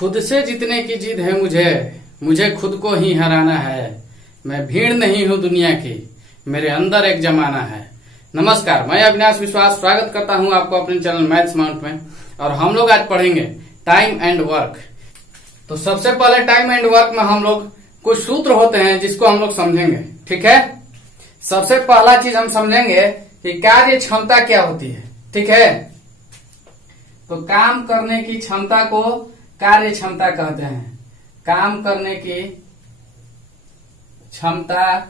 खुद से जीतने की जिद है मुझे खुद को ही हराना है। मैं भीड़ नहीं हूँ दुनिया की, मेरे अंदर एक जमाना है। नमस्कार, मैं अविनाश विश्वास स्वागत करता हूँ आपको अपने चैनल मैथ्स माउंट में। और हम लोग आज पढ़ेंगे टाइम एंड वर्क। तो सबसे पहले टाइम एंड वर्क में हम लोग कुछ सूत्र होते हैं जिसको हम लोग समझेंगे, ठीक है। सबसे पहला चीज हम समझेंगे कि कार्य क्षमता क्या होती है, ठीक है। तो काम करने की क्षमता को कार्य क्षमता कहते हैं। काम करने की क्षमता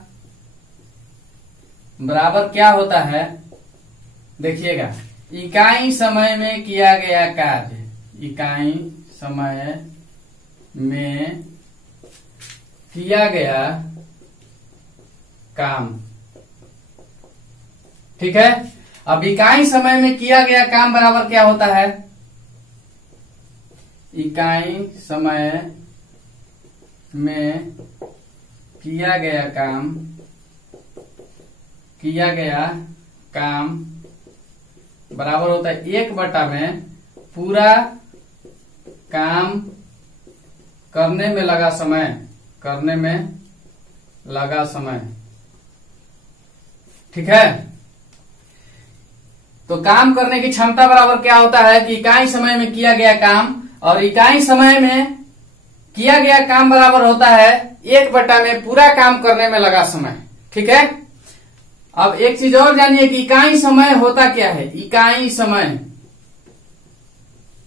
बराबर क्या होता है, देखिएगा, इकाई समय में किया गया कार्य। इकाई समय में किया गया काम, ठीक है। अब इकाई समय में किया गया काम बराबर क्या होता है, इकाई समय में किया गया काम बराबर होता है 1/, में पूरा काम करने में लगा समय, ठीक है। तो काम करने की क्षमता बराबर क्या होता है कि इकाई समय में किया गया काम, और इकाई समय में किया गया काम बराबर होता है 1/, में पूरा काम करने में लगा समय, ठीक है। अब एक चीज और जानिए कि इकाई समय होता क्या है।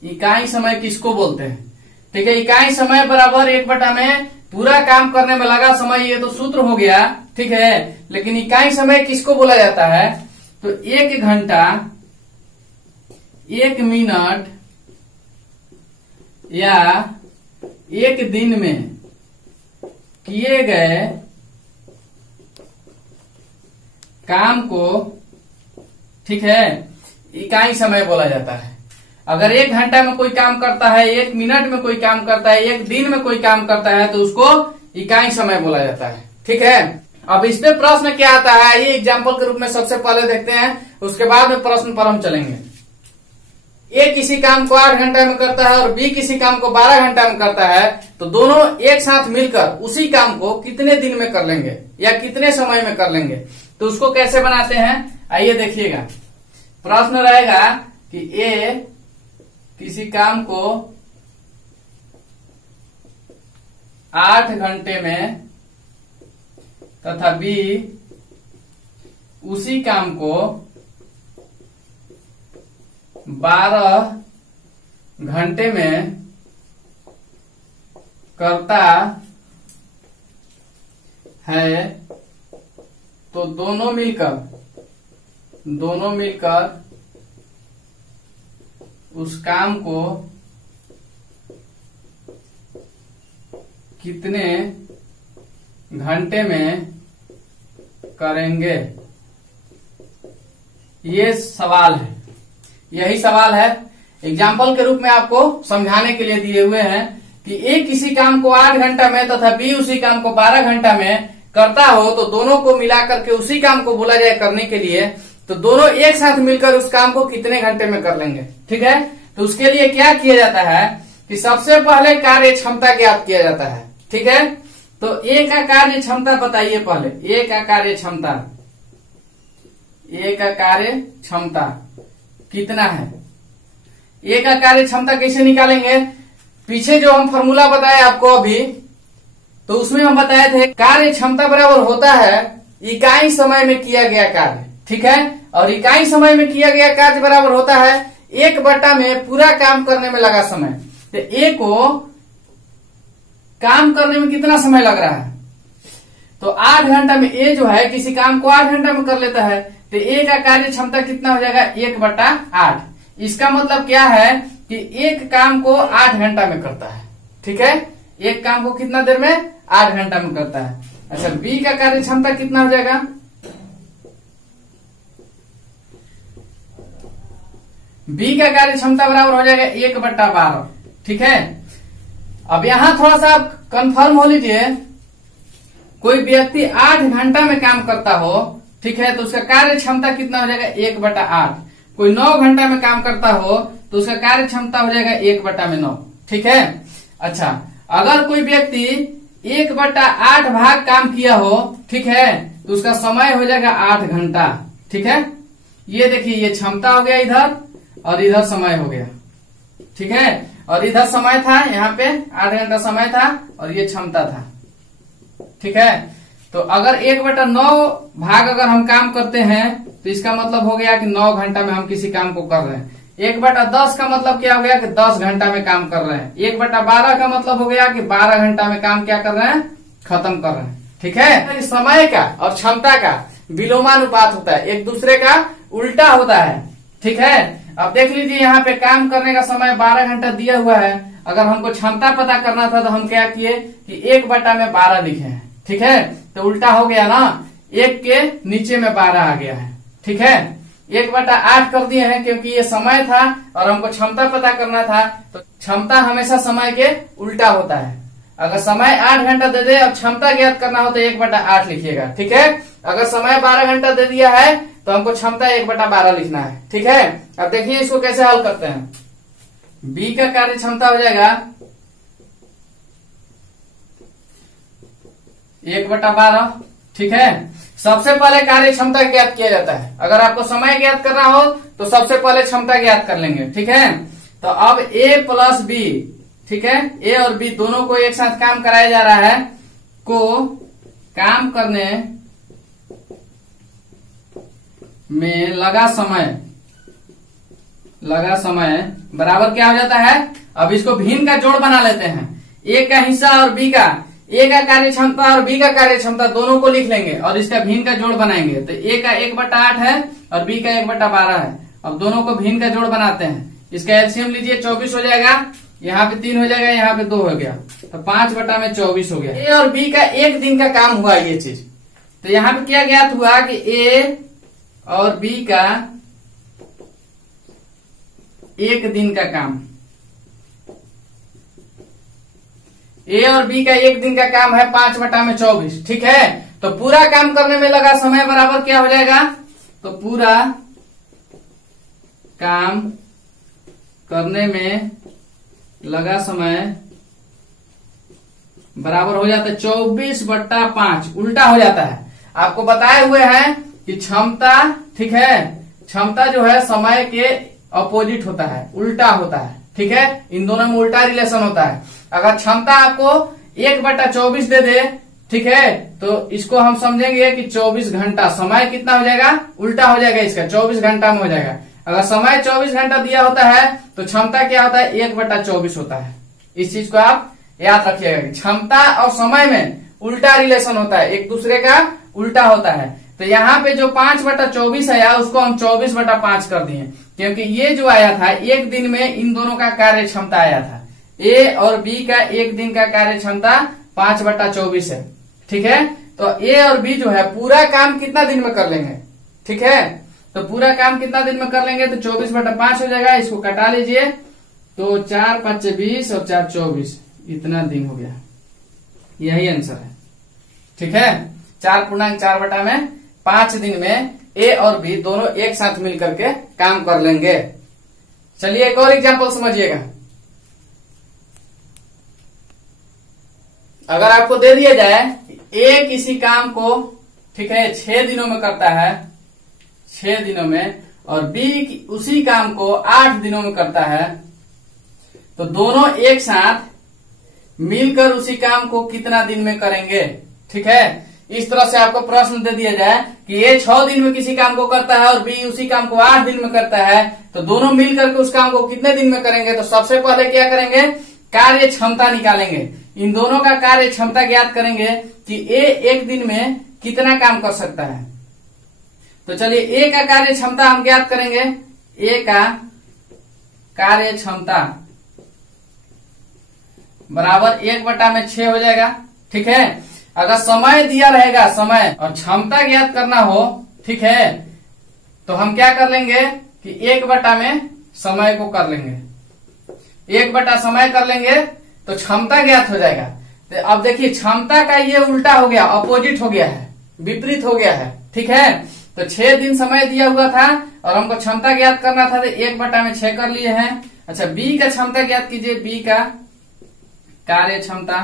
इकाई समय किसको बोलते हैं, ठीक है। इकाई समय बराबर 1/, में पूरा काम करने में लगा समय, ये तो सूत्र हो गया, ठीक है। लेकिन इकाई समय किसको बोला जाता है, तो 1 घंटा 1 मिनट या 1 दिन में किए गए काम को, ठीक है, इकाई समय बोला जाता है। अगर 1 घंटा में कोई काम करता है, 1 मिनट में कोई काम करता है, 1 दिन में कोई काम करता है, तो उसको इकाई समय बोला जाता है, ठीक है। अब इस पे प्रश्न क्या आता है, ये एग्जाम्पल के रूप में सबसे पहले देखते हैं, उसके बाद में प्रश्न पर हम चलेंगे। ए किसी काम को 8 घंटा में करता है और बी किसी काम को 12 घंटा में करता है, तो दोनों एक साथ मिलकर उसी काम को कितने दिन में कर लेंगे या कितने समय में कर लेंगे। तो उसको कैसे बनाते हैं, आइए देखिएगा। प्रश्न रहेगा कि ए किसी काम को 8 घंटे में तथा बी उसी काम को 12 घंटे में करता है, तो दोनों मिलकर उस काम को कितने घंटे में करेंगे। ये सवाल है, यही सवाल है। एग्जाम्पल के रूप में आपको समझाने के लिए दिए हुए हैं कि ए किसी काम को 8 घंटा में तथा बी उसी काम को 12 घंटा में करता हो, तो दोनों को मिलाकर के उसी काम को बोला जाए करने के लिए, तो दोनों एक साथ मिलकर उस काम को कितने घंटे में कर लेंगे, ठीक है। तो उसके लिए क्या किया जाता है कि सबसे पहले कार्य क्षमता ज्ञात किया जाता है, ठीक है। तो ए का कार्य क्षमता बताइए पहले। ए का कार्य क्षमता कितना है। ए का कार्य क्षमता कैसे निकालेंगे, पीछे जो हम फॉर्मूला बताए आपको अभी, तो उसमें हम बताए थे कार्य क्षमता बराबर होता है इकाई समय में किया गया कार्य, ठीक है। और इकाई समय में किया गया कार्य बराबर होता है 1/, में पूरा काम करने में लगा समय। तो ए को काम करने में कितना समय लग रहा है, तो 8 घंटा में ए जो है किसी काम को 8 घंटा में कर लेता है, तो ए का कार्य क्षमता कितना हो जाएगा 1/8। इसका मतलब क्या है कि एक काम को 8 घंटा में करता है, ठीक है। एक काम को कितना देर में, 8 घंटा में करता है। अच्छा, बी का कार्य क्षमता कितना हो जाएगा, बी का कार्य क्षमता बराबर हो जाएगा 1/12, ठीक है। अब यहां थोड़ा सा आप कंफर्म हो लीजिए, कोई व्यक्ति 8 घंटा में काम करता हो, ठीक है, तो उसका कार्य क्षमता कितना हो जाएगा 1/8। कोई 9 घंटा में काम करता हो तो उसका कार्य क्षमता हो जाएगा 1/9, ठीक है। अच्छा, अगर कोई व्यक्ति 1/8 भाग काम किया हो, ठीक है, तो उसका समय हो जाएगा 8 घंटा। ठीक है, ये देखिए, ये क्षमता हो गया इधर और इधर समय हो गया। ठीक है, और इधर समय था, यहाँ पे 8 घंटा समय था और ये क्षमता था। ठीक है, तो अगर 1/9 भाग अगर हम काम करते हैं तो इसका मतलब हो गया कि 9 घंटा में हम किसी काम को कर रहे हैं। 1/10 का मतलब क्या हो गया कि 10 घंटा में काम कर रहे हैं। 1/12 का मतलब हो गया कि 12 घंटा में काम क्या कर रहे हैं, खत्म कर रहे हैं। ठीक है, समय का और क्षमता का विलोमानुपात होता है, एक दूसरे का उल्टा होता है। ठीक है, अब देख लीजिए, यहाँ पे काम करने का समय 12 घंटा दिया हुआ है। अगर हमको क्षमता पता करना था तो हम क्या किए कि 1/12 लिखे हैं। ठीक है, तो उल्टा हो गया ना, 1 के नीचे में 12 आ गया है। ठीक है, 1/8 कर दिए हैं क्योंकि ये समय था और हमको क्षमता पता करना था। तो क्षमता हमेशा समय के उल्टा होता है। अगर समय 8 घंटा दे दे और क्षमता ज्ञात करना हो तो 1/8 लिखिएगा। ठीक है, अगर समय 12 घंटा दे दिया है तो हमको क्षमता 1/12 लिखना है। ठीक है, अब देखिए इसको कैसे हल करते हैं। बी का कार्य क्षमता हो जाएगा 1/12। ठीक है, सबसे पहले कार्य क्षमता ज्ञात किया जाता है। अगर आपको समय ज्ञात करना हो तो सबसे पहले क्षमता ज्ञात कर लेंगे। ठीक है, तो अब ए प्लस बी, ठीक है, ए और बी दोनों को एक साथ काम कराया जा रहा है, को काम करने में लगा समय बराबर क्या हो जाता है। अब इसको भिन्न का जोड़ बना लेते हैं। ए का हिस्सा और बी का, ए का कार्य क्षमता और बी का कार्य क्षमता दोनों को लिख लेंगे और इसका भिन्न का जोड़ बनाएंगे। तो ए का 1/8 है और बी का 1/12 है। अब दोनों को भिन्न का जोड़ बनाते हैं। इसका एलसीएम लीजिए, 24 हो जाएगा, यहाँ पे 3 हो जाएगा, यहाँ पे 2 हो गया, तो 5/24 हो गया। ए और बी का एक दिन का काम हुआ ये चीज। तो यहाँ पे क्या ज्ञात हुआ कि ए और बी का एक दिन का काम, ए और बी का एक दिन का काम है 5/24। ठीक है, तो पूरा काम करने में लगा समय बराबर क्या हो जाएगा, तो पूरा काम करने में लगा समय बराबर हो जाता है 24/5, उल्टा हो जाता है। आपको बताए हुए हैं कि क्षमता, ठीक है, क्षमता जो है समय के अपोजिट होता है, उल्टा होता है। ठीक है, इन दोनों में उल्टा रिलेशन होता है। अगर क्षमता आपको 1/24 दे दे, ठीक है, तो इसको हम समझेंगे कि 24 घंटा, समय कितना हो जाएगा, उल्टा हो जाएगा, इसका 24 घंटा में हो जाएगा। अगर समय 24 घंटा दिया होता है तो क्षमता क्या होता है, 1/24 होता है। इस चीज को आप याद रखिएगा, क्षमता और समय में उल्टा रिलेशन होता है, एक दूसरे का उल्टा होता है। तो यहाँ पे जो 5/24 आया उसको हम 24/5 कर दिए, क्योंकि ये जो आया था एक दिन में इन दोनों का कार्य क्षमता आया था। ए और बी का एक दिन का कार्य क्षमता 5/24 है। ठीक है, तो ए और बी जो है पूरा काम कितना दिन में कर लेंगे। ठीक है, तो पूरा काम कितना दिन में कर लेंगे, तो 24/5 हो जाएगा। इसको कटा लीजिए, तो 4×5 = 20 और 4 = 24, इतना दिन हो गया। यही आंसर है। ठीक है, 4×4 दिन में ए और बी दोनों एक साथ मिलकर के काम कर लेंगे। चलिए एक और एग्जांपल समझिएगा। अगर आपको दे दिया जाए ए किसी काम को, ठीक है, 6 दिनों में करता है, 6 दिनों में, और बी उसी काम को 8 दिनों में करता है, तो दोनों एक साथ मिलकर उसी काम को कितना दिन में करेंगे। ठीक है, इस तरह से आपको प्रश्न दे दिया जाए कि ये 6 दिन में किसी काम को करता है और बी उसी काम को 8 दिन में करता है, तो दोनों मिलकर के उस काम को कितने दिन में करेंगे। तो सबसे पहले क्या करेंगे, कार्य क्षमता निकालेंगे। इन दोनों का कार्य क्षमता ज्ञात करेंगे कि ए एक दिन में कितना काम कर सकता है। तो चलिए ए का कार्य क्षमता हम ज्ञात करेंगे। ए का कार्य क्षमता बराबर 1/6 हो जाएगा। ठीक है, अगर समय दिया रहेगा, समय और क्षमता ज्ञात करना हो, ठीक है, तो हम क्या कर लेंगे कि 1/, में समय को कर लेंगे, 1/, समय कर लेंगे तो क्षमता ज्ञात हो जाएगा। तो अब देखिए क्षमता का ये उल्टा हो गया, अपोजिट हो गया है, विपरीत हो गया है। ठीक है, तो 6 दिन समय दिया हुआ था और हमको क्षमता ज्ञात करना था, तो 1/, में 6 कर लिए हैं। अच्छा, बी का क्षमता ज्ञात कीजिए। बी का कार्य क्षमता,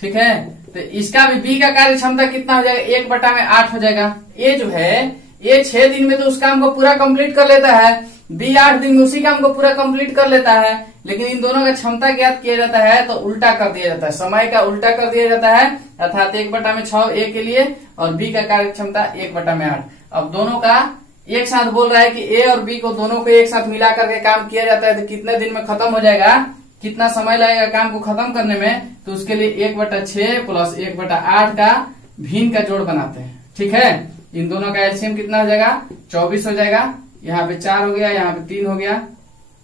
ठीक है। तो इसका भी बी का कार्य क्षमता कितना हो जाएगा, 1/8 हो जाएगा। ए जो है ये 6 दिन में तो उस काम को पूरा कंप्लीट कर लेता है, बी 8 दिन में उसी काम को पूरा कंप्लीट कर लेता है, लेकिन इन दोनों का क्षमता ज्ञात किया जाता है तो उल्टा कर दिया जाता है, समय का उल्टा कर दिया जाता है, अर्थात 1/6 ए के लिए और बी का कार्य क्षमता 1/8। अब दोनों का एक साथ बोल रहा है कि ए और बी को दोनों को एक साथ मिला करके काम किया जाता है तो कितने दिन में खत्म हो जाएगा, कितना समय लगेगा काम को खत्म करने में, तो उसके लिए 1/6 प्लस 1/8 का भिन्न का जोड़ बनाते हैं, ठीक है। इन दोनों का एलसीएम कितना हो जाएगा, 24 हो जाएगा। यहाँ पे 4 हो गया, यहाँ पे 3 हो गया,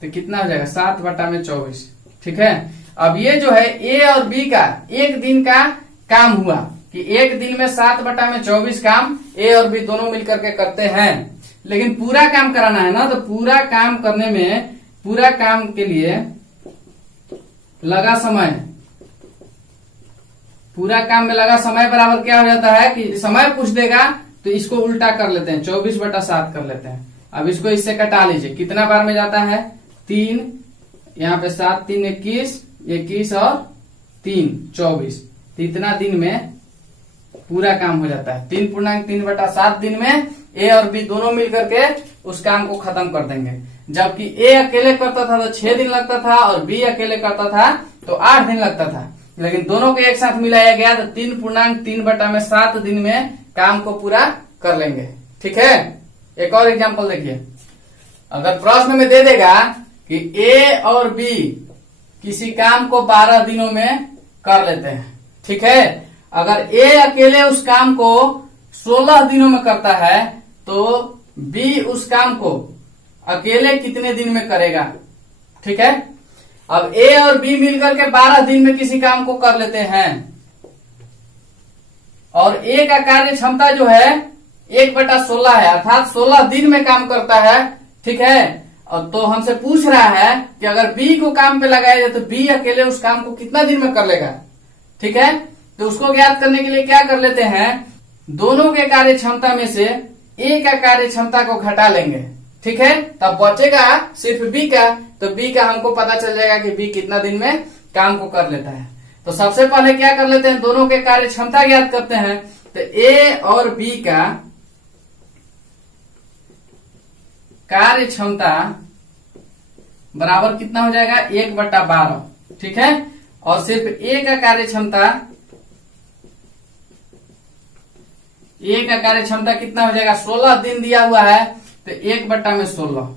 तो कितना हो जाएगा 7/24, ठीक है। अब ये जो है ए और बी का एक दिन का काम हुआ कि एक दिन में 7/24 काम ए और बी दोनों मिलकर के करते हैं, लेकिन पूरा काम कराना है ना, तो पूरा काम करने में, पूरा काम के लिए लगा समय, पूरा काम में लगा समय बराबर क्या हो जाता है कि समय पूछ देगा तो इसको उल्टा कर लेते हैं, 24/7 कर लेते हैं। अब इसको इससे कटा लीजिए, कितना बार में जाता है 3, यहाँ पे 7 3 21 और 3 24, तो इतना दिन में पूरा काम हो जाता है। 3.3/7 दिन में ए और बी दोनों मिलकर के उस काम को खत्म कर देंगे। जबकि ए अकेले करता था तो 6 दिन लगता था और बी अकेले करता था तो 8 दिन लगता था, लेकिन दोनों को एक साथ मिलाया गया तो 3.3/7 दिन में काम को पूरा कर लेंगे, ठीक है। एक और एग्जांपल देखिए, अगर प्रश्न में दे देगा कि ए और बी किसी काम को 12 दिनों में कर लेते हैं, ठीक है। अगर ए अकेले उस काम को 16 दिनों में करता है तो बी उस काम को अकेले कितने दिन में करेगा, ठीक है। अब ए और बी मिलकर के 12 दिन में किसी काम को कर लेते हैं और ए का कार्य क्षमता जो है 1/16 है, अर्थात 16 दिन में काम करता है, ठीक है। और तो हमसे पूछ रहा है कि अगर बी को काम पे लगाया जाए तो बी अकेले उस काम को कितना दिन में कर लेगा, ठीक है। तो उसको ज्ञात करने के लिए क्या कर लेते हैं, दोनों के कार्य क्षमता में से ए का कार्य क्षमता को घटा लेंगे, ठीक है। तब बचेगा सिर्फ बी का, तो बी का हमको पता चल जाएगा कि बी कितना दिन में काम को कर लेता है। तो सबसे पहले क्या कर लेते हैं, दोनों के कार्य क्षमता ज्ञात करते हैं। तो ए और बी का कार्य क्षमता बराबर कितना हो जाएगा 1/12, ठीक है। और सिर्फ ए का कार्य क्षमता, ए का कार्य क्षमता कितना हो जाएगा, 16 दिन दिया हुआ है तो 1/16,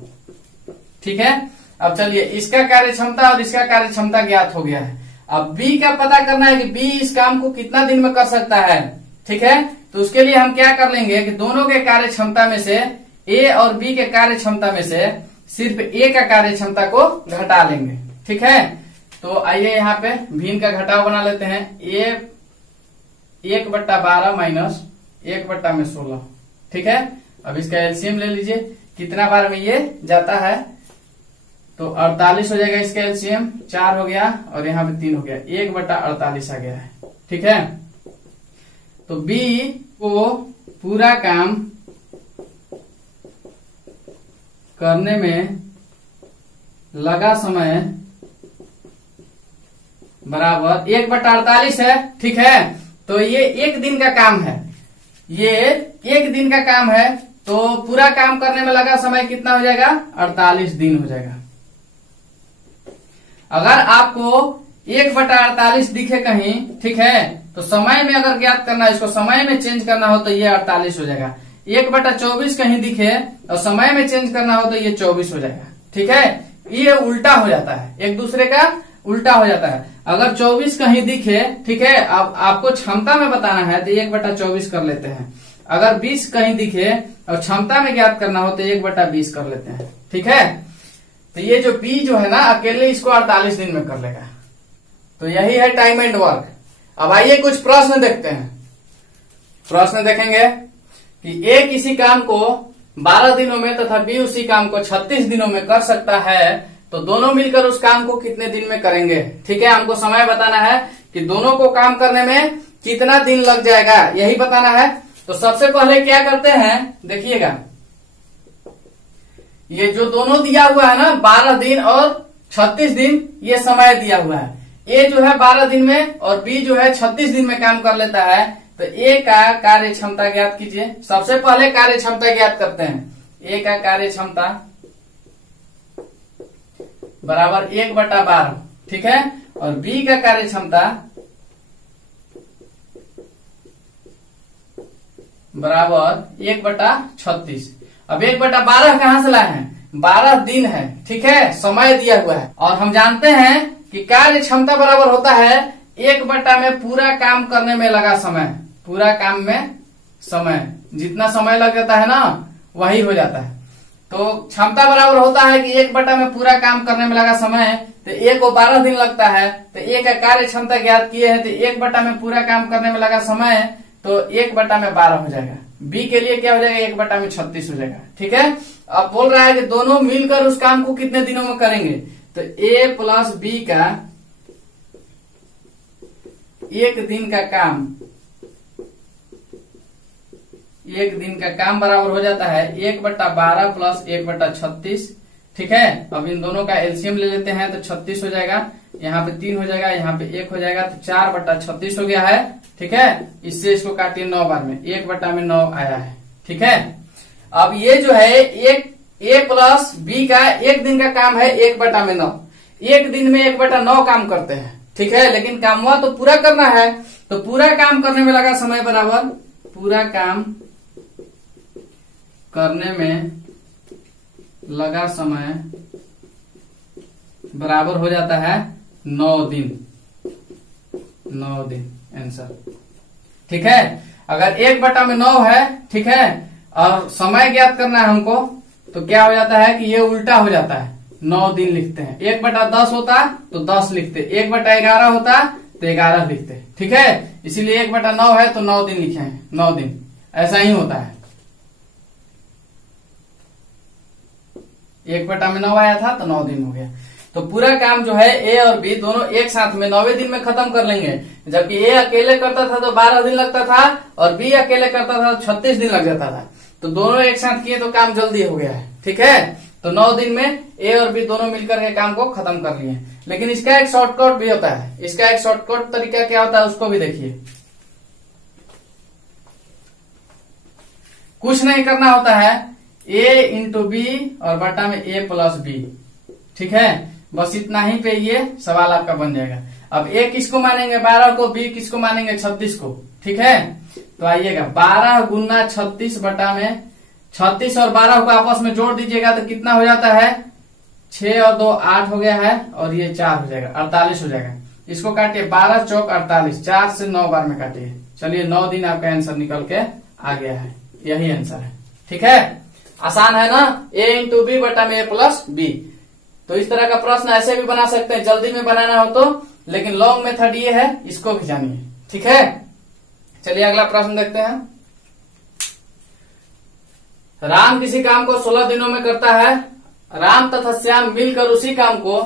ठीक है। अब चलिए इसका कार्य क्षमता और इसका कार्य क्षमता ज्ञात हो गया है। अब बी का पता करना है कि बी इस काम को कितना दिन में कर सकता है, ठीक है। तो उसके लिए हम क्या कर लेंगे कि दोनों के कार्य क्षमता में से ए और बी के कार्य क्षमता में से सिर्फ ए का कार्य क्षमता को घटा लेंगे, ठीक है। तो आइए यहाँ पे भिन्न का घटाव बना लेते हैं, ए 1/12 माइनस 1/16, ठीक है। अब इसका एलसीएम ले लीजिए, कितना बार में ये जाता है तो 48 हो जाएगा, इसका एलसीएम 4 हो गया और यहाँ पे 3 हो गया, 1/48 आ गया है, ठीक है। तो बी को पूरा काम करने में लगा समय बराबर 1/48 है, ठीक है। तो ये एक दिन का काम है, ये एक दिन का काम है, तो पूरा काम करने में लगा समय कितना हो जाएगा 48 दिन हो जाएगा। अगर आपको 1/48 दिखे कहीं, ठीक है, तो समय में अगर ज्ञात करना है, इसको समय में चेंज करना हो तो ये 48 हो जाएगा। 1/24 कहीं दिखे और समय में चेंज करना हो तो ये 24 हो जाएगा, ठीक है। ये उल्टा हो जाता है, एक दूसरे का उल्टा हो जाता है। अगर 24 कहीं दिखे, ठीक है, अब आपको क्षमता में बताना है तो 1/24 कर लेते हैं। अगर 20 कहीं दिखे और क्षमता में ज्ञात करना हो तो 1/20 कर लेते हैं, ठीक है। तो ये जो बी जो है ना अकेले इसको 48 दिन में कर लेगा। तो यही है टाइम एंड वर्क। अब आइए कुछ प्रश्न देखते हैं। प्रश्न देखेंगे कि ए किसी काम को 12 दिनों में तथा बी उसी काम को 36 दिनों में कर सकता है, तो दोनों मिलकर उस काम को कितने दिन में करेंगे, ठीक है। हमको समय बताना है कि दोनों को काम करने में कितना दिन लग जाएगा, यही बताना है। तो सबसे पहले क्या करते हैं, देखिएगा ये जो दोनों दिया हुआ है ना 12 दिन और 36 दिन, ये समय दिया हुआ है। ए जो है 12 दिन में और बी जो है 36 दिन में काम कर लेता है, तो ए का कार्य क्षमता ज्ञात कीजिए। सबसे पहले कार्य क्षमता ज्ञात करते हैं। ए का कार्य क्षमता बराबर 1/12, ठीक है। और बी का कार्य क्षमता बराबर 1/36। अब 1/12 कहां से लाए हैं? 12 दिन है, ठीक है, समय दिया हुआ है। और हम जानते हैं कि कार्य क्षमता बराबर होता है 1/, में पूरा काम करने में लगा समय, पूरा काम में समय, जितना समय लग जाता है ना वही हो जाता है। तो क्षमता बराबर होता है कि 1/, में पूरा काम करने में लगा समय, तो ए को 12 दिन लगता है, तो ए का कार्य क्षमता ज्ञात किए हैं, तो 1/, में पूरा काम करने में लगा समय, तो 1/, में 12 हो जाएगा। बी के लिए क्या हो जाएगा? 1/, में 36 हो जाएगा, ठीक है। अब बोल रहा है कि दोनों मिलकर उस काम को कितने दिनों में करेंगे, तो ए प्लस बी का 1 दिन का काम, 1 दिन का काम बराबर हो जाता है 1/12 प्लस 1/36, ठीक है। अब इन दोनों का एलसीएम ले लेते हैं तो 36 हो जाएगा, यहाँ पे 3 हो जाएगा, यहाँ पे 1 हो जाएगा, तो 4/36 हो गया है, ठीक है। इससे इसको काटिए 9 बार में, 1/9 आया है, ठीक है। अब ये जो है ए प्लस बी का 1 दिन का काम है 1/9, 1 दिन में 1/9 काम करते हैं, ठीक है। लेकिन काम हुआ तो पूरा करना है, तो पूरा काम करने में लगा समय बराबर पूरा काम करने में लगा समय बराबर हो जाता है 9 दिन, 9 दिन आंसर, ठीक है। अगर 1/9 है, ठीक है, और समय ज्ञात करना है हमको, तो क्या हो जाता है कि ये उल्टा हो जाता है, 9 दिन लिखते हैं। 1/10 होता तो 10 लिखते, 1/11 होता तो 11 लिखते, ठीक है। इसीलिए 1/9 है तो 9 दिन लिखे हैं, 9 दिन, ऐसा ही होता है। 1/9 आया था तो 9 दिन हो गया। तो पूरा काम जो है ए और बी दोनों एक साथ में 9वें दिन में खत्म कर लेंगे, जबकि ए अकेले करता था तो 12 दिन लगता था और बी अकेले करता था तो 36 दिन लग जाता था। तो दोनों एक साथ किए तो काम जल्दी हो गया है, ठीक है। तो 9 दिन में ए और बी दोनों मिलकर के काम को खत्म कर लिए। लेकिन इसका एक शॉर्टकट भी होता है, इसका एक शॉर्टकट तरीका क्या होता है उसको भी देखिए। कुछ नहीं करना होता है, ए इंटू बी और बटा में ए प्लस बी, ठीक है। बस इतना ही पे ये सवाल आपका बन जाएगा। अब ए किसको मानेंगे? 12 को, बी किसको मानेंगे? 36 को, ठीक है। तो आइएगा 12 गुना 36 बटा में 36 और 12 को आपस में जोड़ दीजिएगा तो कितना हो जाता है? 6 और 2 8 हो गया है, और ये 4 हो जाएगा, 48 हो जाएगा। इसको काटिए, 12 चौक 48, 4 से 9 बार में काटिए। चलिए 9 दिन आपका आंसर निकल के आ गया है, यही आंसर है, ठीक है। आसान है ना? ए इंटू बी बटा में ए प्लस बी। तो इस तरह का प्रश्न ऐसे भी बना सकते हैं जल्दी में बनाना हो तो, लेकिन लॉन्ग मेथड ये है, इसको भी जानिए, ठीक है। चलिए अगला प्रश्न देखते हैं। राम किसी काम को 16 दिनों में करता है, राम तथा श्याम मिलकर उसी काम को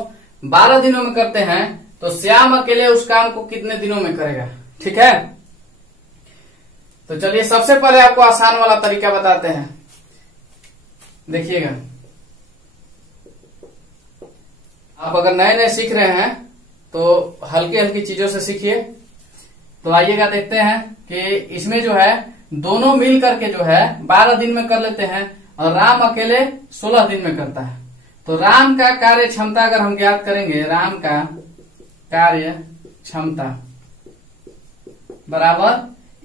12 दिनों में करते हैं, तो श्याम अकेले उस काम को कितने दिनों में करेगा, ठीक है। तो चलिए सबसे पहले आपको आसान वाला तरीका बताते हैं, देखिएगा। आप अगर नए नए सीख रहे हैं तो हल्की हल्की चीजों से सीखिए। तो आइएगा देखते हैं कि इसमें जो है दोनों मिल करके जो है 12 दिन में कर लेते हैं और राम अकेले 16 दिन में करता है। तो राम का कार्य क्षमता अगर हम ज्ञात करेंगे, राम का कार्य क्षमता बराबर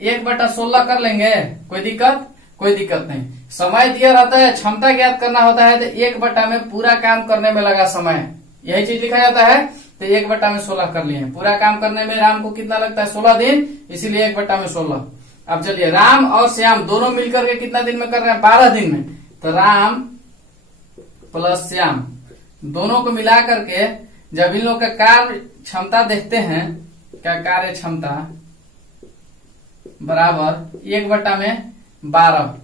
1/16 कर लेंगे, कोई दिक्कत नहीं। समय दिया रहता है, क्षमता ज्ञात करना होता है, तो 1/, में पूरा काम करने में लगा समय, यही चीज लिखा जाता है। तो 1/16 कर लिए। पूरा काम करने में राम को कितना लगता है? 16 दिन, इसीलिए 1/16। अब चलिए राम और श्याम दोनों मिलकर के कितना दिन में कर रहे हैं? 12 दिन में। तो राम प्लस श्याम दोनों को मिला करके जब इन लोग का कार्य क्षमता देखते हैं, क्या कार्य क्षमता बराबर 1/12,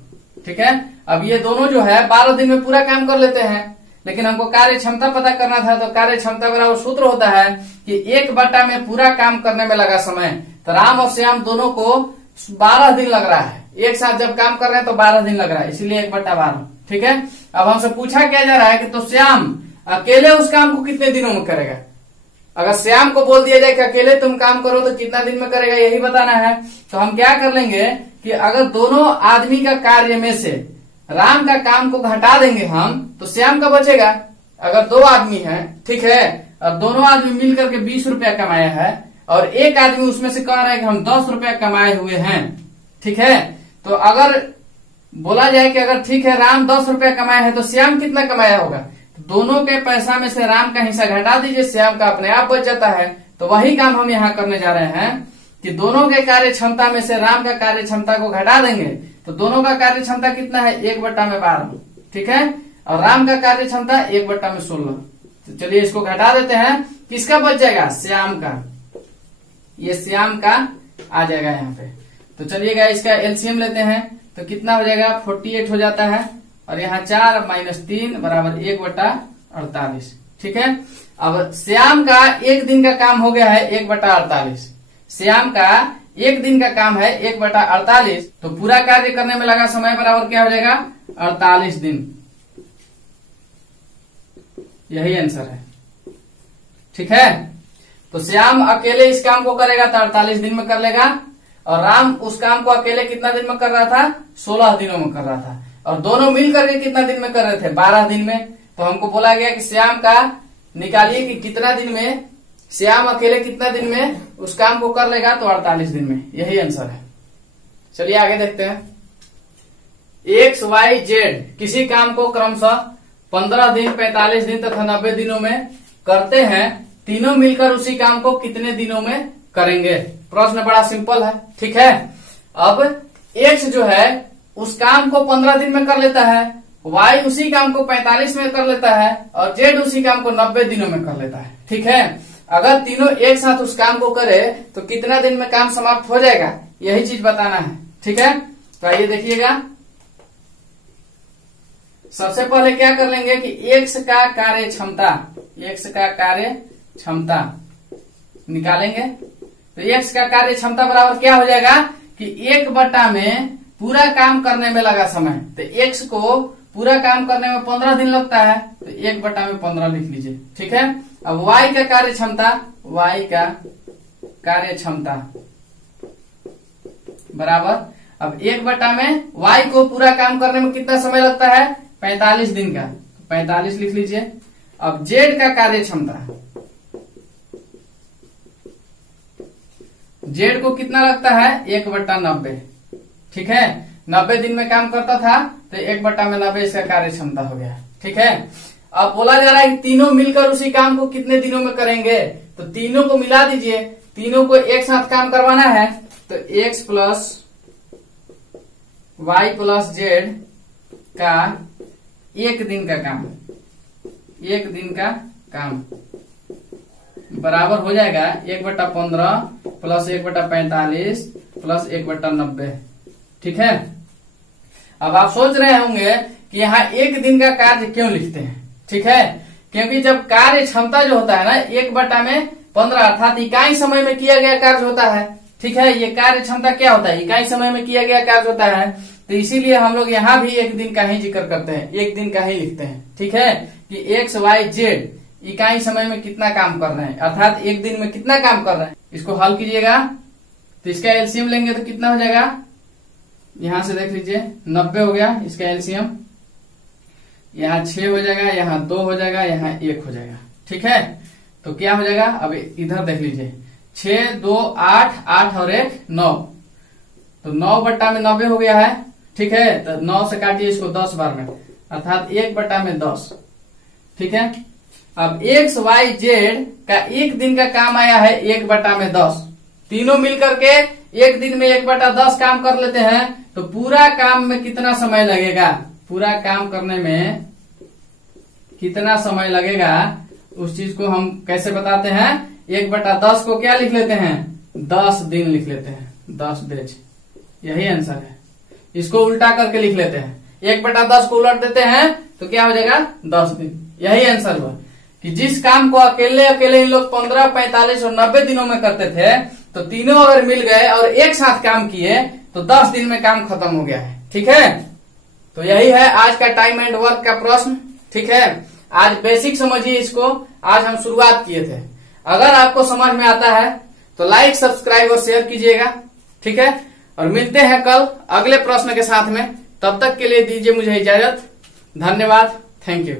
ठीक है। अब ये दोनों जो है 12 दिन में पूरा काम कर लेते हैं, लेकिन हमको कार्य क्षमता पता करना था। तो कार्य क्षमता बराबर सूत्र होता है कि 1/, में पूरा काम करने में लगा समय। तो राम और श्याम दोनों को 12 दिन लग रहा है, एक साथ जब काम कर रहे हैं तो 12 दिन लग रहा है, इसीलिए 1/12, ठीक है। अब हमसे पूछा क्या जा रहा है कि तो श्याम अकेले उस काम को कितने दिनों में करेगा? अगर श्याम को बोल दिया जाए कि अकेले तुम काम करो तो कितना दिन में करेगा यही बताना है। तो हम क्या कर लेंगे कि अगर दोनों आदमी का कार्य में से राम का काम को घटा देंगे हम तो श्याम का बचेगा। अगर 2 आदमी हैं, ठीक है, और दोनों आदमी मिलकर के 20 रुपया कमाया है और एक आदमी उसमें से कह रहा है कि हम 10 रुपया कमाए हुए हैं, ठीक है, तो अगर बोला जाए कि अगर ठीक है राम 10 रुपया कमाया है तो श्याम कितना कमाया होगा, तो दोनों के पैसा में से राम का हिस्सा घटा दीजिए, श्याम का अपने आप बच जाता है। तो वही काम हम यहाँ करने जा रहे हैं कि दोनों के कार्य क्षमता में से राम का कार्य क्षमता को घटा देंगे तो दोनों का कार्य क्षमता कितना है 1/12, ठीक है, और राम का कार्य क्षमता 1/16। तो चलिए इसको घटा देते हैं, किसका बच जाएगा, श्याम का, ये श्याम का आ जाएगा यहाँ पे। तो चलिएगा इसका एलसीएम लेते हैं तो कितना हो जाएगा 48 हो जाता है और यहाँ 4 - 3 = 1/48, ठीक है। अब श्याम का एक दिन का काम हो गया है 1/48, श्याम का एक दिन का काम है 1/48, तो पूरा कार्य करने में लगा समय बराबर क्या हो जाएगा 48 दिन, यही आंसर है, ठीक है। तो श्याम अकेले इस काम को करेगा तो 48 दिन में कर लेगा और राम उस काम को अकेले कितना दिन में कर रहा था 16 दिनों में कर रहा था और दोनों मिल करके कितना दिन में कर रहे थे 12 दिन में। तो हमको बोला गया कि श्याम का निकालिए कि कितना दिन में, श्याम अकेले कितना दिन में उस काम को कर लेगा, तो 48 दिन में, यही आंसर है। चलिए आगे देखते हैं। X, Y, Z किसी काम को क्रमशः 15 दिन, 45 दिन तथा 90 दिनों में करते हैं, तीनों मिलकर उसी काम को कितने दिनों में करेंगे। प्रश्न बड़ा सिंपल है, ठीक है। अब X जो है उस काम को 15 दिन में कर लेता है, Y उसी काम को 45 में कर लेता है और Z उसी काम को 90 दिनों में कर लेता है, ठीक है। अगर तीनों एक साथ उस काम को करे तो कितना दिन में काम समाप्त हो जाएगा, यही चीज बताना है, ठीक है। तो आइए देखिएगा, सबसे पहले क्या कर लेंगे कि X का कार्य क्षमता, X का कार्य क्षमता निकालेंगे। तो X का कार्य क्षमता बराबर क्या हो जाएगा कि 1 में पूरा काम करने में लगा समय, तो X को पूरा काम करने में 15 दिन लगता है तो 1/15 लिख लीजिए, ठीक है। अब Y का कार्य क्षमता, Y का कार्य क्षमता बराबर, अब 1 में Y को पूरा काम करने में कितना समय लगता है 45 दिन का, 45 लिख लीजिए। अब Z का कार्य क्षमता, Z को कितना लगता है 1/90, ठीक है, 90 दिन में काम करता था तो 1/90 इसका कार्य क्षमता हो गया, ठीक है। अब बोला जा रहा है कि तीनों मिलकर उसी काम को कितने दिनों में करेंगे, तो तीनों को मिला दीजिए, तीनों को एक साथ काम करवाना है तो X + Y + Z का एक दिन का काम, एक दिन का काम बराबर हो जाएगा 1/15 + 1/45 + 1/90, ठीक है। अब आप सोच रहे होंगे कि यहाँ एक दिन का कार्य क्यों लिखते हैं, ठीक है, क्योंकि जब कार्य क्षमता जो होता है ना 1/15 अर्थात इकाई समय में किया गया कार्य होता है, ठीक है। ये कार्य क्षमता क्या होता है, इकाई समय में किया गया कार्य होता है, तो इसीलिए हम लोग यहाँ भी एक दिन का ही जिक्र करते हैं, एक दिन का ही लिखते हैं, ठीक है, कि X, Y, Z इकाई समय में कितना काम कर रहे हैं, अर्थात एक दिन में कितना काम कर रहे हैं। इसको हल कीजिएगा तो इसका एलसीएम लेंगे तो कितना हो जाएगा, यहां से देख लीजिए 90 हो गया इसका एलसीएम, यहाँ 6 हो जाएगा, यहाँ 2 हो जाएगा, यहाँ 1 हो जाएगा, ठीक है। तो क्या हो जाएगा, अब इधर देख लीजिए 6, 2, 8, 8 और 1 9, तो 9/90 हो गया है, ठीक है। तो 9 से काटिए इसको 10 बार में, अर्थात 1/10, ठीक है। अब X, Y, Z का एक दिन का काम आया है 1/10, तीनों मिलकर के एक दिन में 1/10 काम कर लेते हैं तो पूरा काम में कितना समय लगेगा, पूरा काम करने में कितना समय लगेगा उस चीज को हम कैसे बताते हैं, 1/10 को क्या लिख लेते हैं 10 दिन लिख लेते हैं, 10 डेज, यही आंसर है। इसको उल्टा करके लिख लेते हैं, 1/10 को उलट देते हैं तो क्या हो जाएगा 10 दिन, यही आंसर हुआ कि जिस काम को अकेले अकेले इन लोग 15, 45 और 90 दिनों में करते थे तो तीनों अगर मिल गए और एक साथ काम किए तो 10 दिन में काम खत्म हो गया है, ठीक है। तो यही है आज का टाइम एंड वर्क का प्रश्न, ठीक है। आज बेसिक समझिए इसको, आज हम शुरुआत किए थे, अगर आपको समझ में आता है तो लाइक, सब्सक्राइब और शेयर कीजिएगा। ठीक है, और मिलते हैं कल अगले प्रश्न के साथ में। तब तक के लिए दीजिए मुझे इजाजत। धन्यवाद। Thank you.